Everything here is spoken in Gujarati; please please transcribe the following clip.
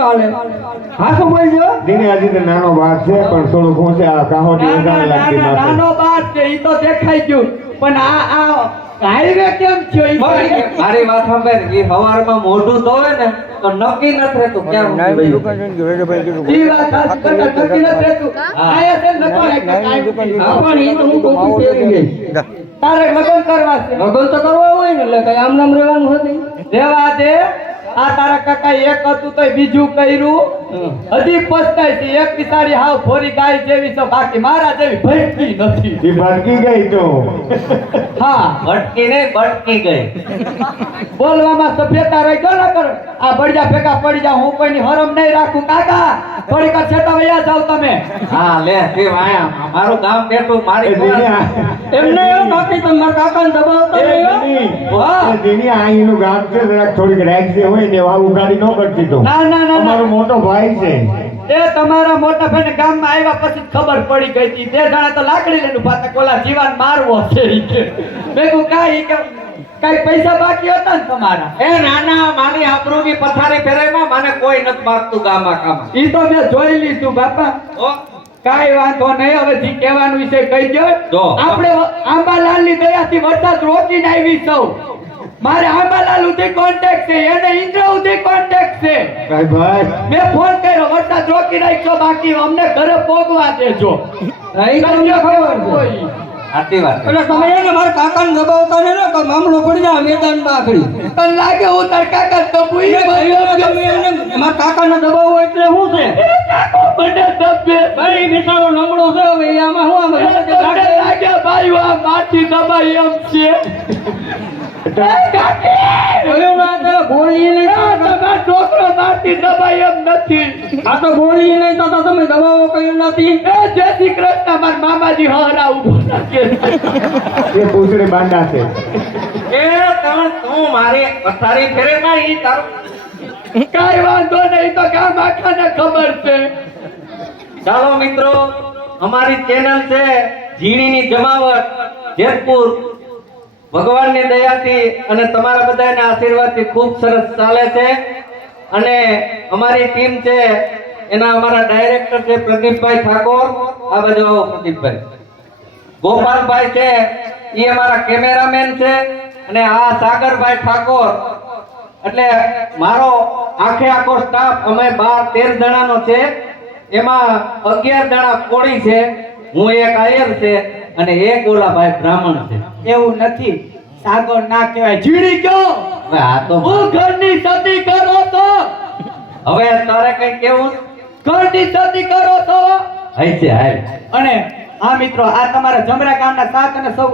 હા શું બોલજો દીને હજી તો નાનો બાર છે પણ થોડું ઘોંસે આ કાહોટી વધારે લાગતી માથે. નાનો બાર છે ઈ તો દેખાઈ ગયું પણ આ હાઈવે કેમ થયો ઈ મારી વાત સાંભળ ઈ હવારમાં મોઢું ધોવે ને તો નક્કી નથી રહેતું ક્યાં ઊંઘી ગયું. ઈ વાત સાચી પણ નક્કી નથી રહેતું. આયા છે નકો પણ ઈ તો હું કોકું ફેરી ગઈ. તારે લગન કરવા છે લગન તો કરવા હોય ને એટલે કઈ આમ નામ રહેવાનું નથી. રહેવા દે. આ તારા કાકા એક હતું તો બીજું કર્યું હજી પસ્તાય છે. એક બિચારી હાવ ફોરી ગાય જેવી છે બાકી મારા જેવી ભટકી નથી. ઈ ભટકી ગઈ તો હા ભટકી નહીં બટકી ગઈ. બોલવામાં સભ્યતા રહી ગયો ન કરો. આ બળજા ભેગા પડી જાવ હું કોઈની હરમ નહીં રાખું કાકા. થોડીક વાર છેટા વયા જાવ તમે. હા લે તે આયા મારું ગામ બેઠું મારી એમને એવું બાકી તો મારા કાકાને દબાવતો નહીં. દીની આઈનું ગામ છે જરાક થોડીક રાઈટ હોય ને આ ઉગાડી ન કરતી તો ના ના ના અમારો મોટો ભાઈ છે. એ તમારા મોટા ભાઈને ગામમાં આવ્યા પછી ખબર પડી ગઈ હતી. બે જણા તો લાકડી લઈને ઉભા હતા કોલા જીવાન મારવો છે ઈ કે મેં કહું કાઈ કે કાઈ પૈસા બાકી હતા ને તમારા. એ નાના મારી આબરૂની પથારી ફેરવામાં મને કોઈ નથી માગતું ગામમાં કામ. ઈ તો મેં જોઈ લીધું બાપા. કાઈ વાંધો નહીં. હવે જી કહેવાનું વિશે કહી જો. દો. આપણે આંબાલાલની દયાથી વરસાદ રોકીને આવી સૌ. મારે આંબાલાલ ઉધી કોન્ટેક્ટ છે એને ઇન્દ્ર ઉધી કોન્ટેક્ટ છે. કાઈ ભાઈ મેં ફોન કર્યો વરસાદ રોકી નાખ્યો બાકી અમને ઘરે પોગવા દેજો. નહીં તમને ખબર છે. સાચી વાત છે. એટલે તમે એને મારા કાકાને દબાવતા ને કે મામલો પડી જાય મેદાનમાં આખડી. તને લાગે હું તાર કાકા દબુઈ મારા કાકાને દબાવવો એટલે શું છે? મને દબે ભાઈ બિચારો નમળો છે હવે આમાં હું આમ લાગે ભાઈ આ માટી દબાઈ એમ છે. છોકરો માટી દબાઈ એમ નથી. આ તો બોલી નહીં તો તમે દબાવો કયું નથી. જય શ્રી કૃષ્ણ મારા મામાજી હરા ઉભો નાખે. એ પૂછડે બાંડા છે. એ તું મારી પથારી ફેરવામાં ઈ તારું કાઈ વાંધો નહીં તો ગામ આખાને ખબર છે. ચાલો મિત્રો અમારી ચેનલ છે ઝીણીની જમાવટ જેતપુર. ભગવાનની દયાથી અને તમારા બધાના આશીર્વાદથી ખૂબ સરસ ચાલે છે. અને અમારી ટીમ છે એના અમારા ડાયરેક્ટર છે પ્રદીપભાઈ ઠાકોર. આ બાજુ આવો પ્રદીપભાઈ. ગોપાલભાઈ છે એ અમારા કેમેરામેન છે અને આ સાગરભાઈ ઠાકોર. એટલે મારો આખો સ્ટાફ અમે 12-13 જણાનો છે. એમાં 11 જણા કોળી છે, હું એક આયર છે અને એક ઓલા ભાઈ બ્રાહ્મણ છે. એવું નથી. સાગર ના કહેવાય ઝીણી કયો. હવે આ તો હું ઘરની સતી કરો તો હવે તારે કઈ કેવું ઘરની સતી કરો તો હઈ છે હાલ. અને હા મિત્રો આ તમારા જમરા ગામના સાત અને સૌ